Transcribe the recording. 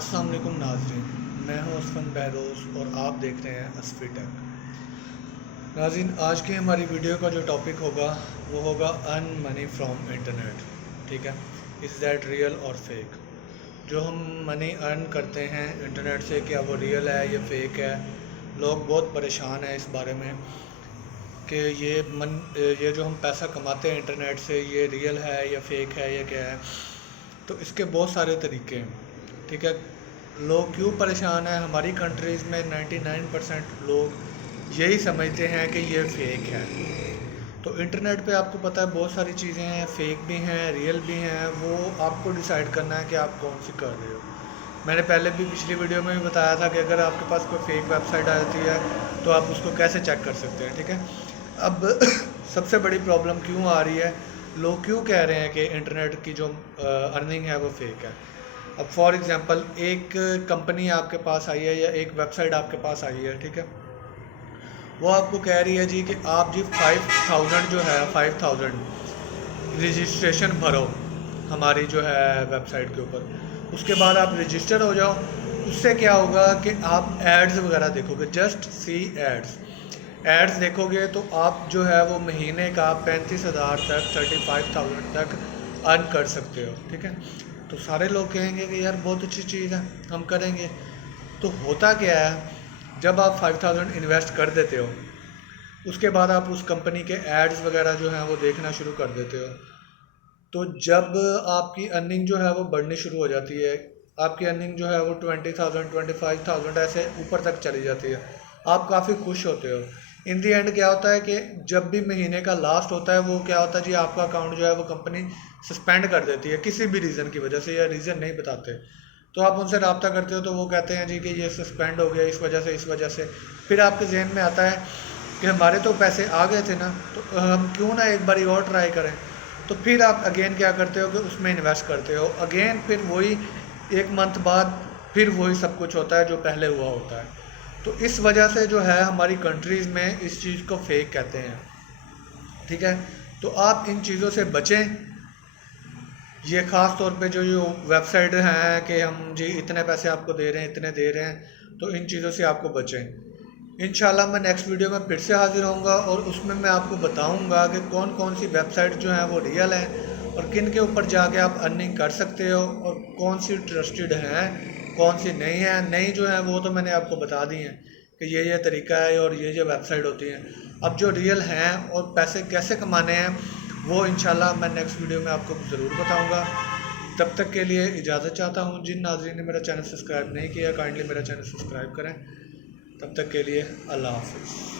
अस्सलाम वालेकुम नाज़रीन, मैं हूं असफन बहरोज़ और आप देख रहे हैं असफी टेक। नाज़रीन, आज की हमारी वीडियो का जो टॉपिक होगा वो होगा अर्न मनी फ्रॉम इंटरनेट। ठीक है, इज़ दैट रियल और फेक? जो हम मनी अर्न करते हैं इंटरनेट से, क्या वो रियल है या फेक है? लोग बहुत परेशान हैं इस बारे में कि ये जो हम पैसा कमाते हैं इंटरनेट से, ये रियल है या फेक है या क्या है। तो इसके बहुत सारे तरीके हैं। ठीक है, लोग क्यों परेशान हैं? हमारी कंट्रीज़ में 99% लोग यही समझते हैं कि ये फेक है। तो इंटरनेट पे आपको पता है बहुत सारी चीज़ें हैं, फेक भी हैं, रियल भी हैं। वो आपको डिसाइड करना है कि आप कौन सी कर रहे हो। मैंने पहले भी पिछली वीडियो में भी बताया था कि अगर आपके पास कोई फेक वेबसाइट आ जाती है तो आप उसको कैसे चेक कर सकते हैं। ठीक है, अब सबसे बड़ी प्रॉब्लम क्यों आ रही है, लोग क्यों कह रहे हैं कि इंटरनेट की जो अर्निंग है वो फेक है। अब फॉर एग्ज़ाम्पल एक कंपनी आपके पास आई है या एक वेबसाइट आपके पास आई है, ठीक है, वो आपको कह रही है जी कि आप जी 5000 जो है 5000 रजिस्ट्रेशन भरो हमारी जो है वेबसाइट के ऊपर, उसके बाद आप रजिस्टर हो जाओ। उससे क्या होगा कि आप एड्स वगैरह देखोगे, जस्ट सी एड्स देखोगे तो आप जो है वो महीने का 35,000 तक 35,000 तक अर्न कर सकते हो। ठीक है, तो सारे लोग कहेंगे कि यार बहुत अच्छी चीज़ है, हम करेंगे। तो होता क्या है, जब आप 5000 इन्वेस्ट कर देते हो उसके बाद आप उस कंपनी के एड्स वगैरह जो हैं वो देखना शुरू कर देते हो। तो जब आपकी अर्निंग जो है वो बढ़नी शुरू हो जाती है, आपकी अर्निंग जो है वो 20,000 25,000 ऐसे ऊपर तक चली जाती है, आप काफ़ी खुश होते हो। इन दी एंड क्या होता है कि जब भी महीने का लास्ट होता है, वो क्या होता है जी, आपका अकाउंट जो है वो कंपनी सस्पेंड कर देती है किसी भी रीज़न की वजह से, या रीज़न नहीं बताते। तो आप उनसे रब्ता करते हो तो वो कहते हैं जी कि ये सस्पेंड हो गया इस वजह से, इस वजह से। फिर आपके जहन में आता है कि हमारे तो पैसे आ गए थे ना, तो हम क्यों ना एक बारी और ट्राई करें। तो फिर आप अगेन क्या करते हो कि उसमें इन्वेस्ट करते हो अगेन, फिर वही एक मंथ बाद फिर वही सब कुछ होता है जो पहले हुआ होता है। तो इस वजह से जो है हमारी कंट्रीज़ में इस चीज़ को फेक कहते हैं। ठीक है, तो आप इन चीज़ों से बचें। ये ख़ास तौर पे जो ये वेबसाइट हैं कि हम जी इतने पैसे आपको दे रहे हैं, इतने दे रहे हैं, तो इन चीज़ों से आपको बचें। इंशाल्लाह मैं नेक्स्ट वीडियो में फिर से हाज़िर होऊंगा और उसमें मैं आपको बताऊंगा कि कौन कौन सी वेबसाइट जो हैं वो रियल हैं और किन के ऊपर जाके आप अर्निंग कर सकते हो, और कौन सी ट्रस्टेड हैं, कौन सी नहीं है। नहीं जो है वो तो मैंने आपको बता दी हैं कि ये तरीका है और ये वेबसाइट होती हैं। अब जो रियल हैं और पैसे कैसे कमाने हैं वो इंशाल्लाह मैं नेक्स्ट वीडियो में आपको ज़रूर बताऊंगा। तब तक के लिए इजाज़त चाहता हूं। जिन नाज़रीन ने मेरा चैनल सब्सक्राइब नहीं किया, काइंडली मेरा चैनल सब्सक्राइब करें। तब तक के लिए अल्लाह हाफ़िज़।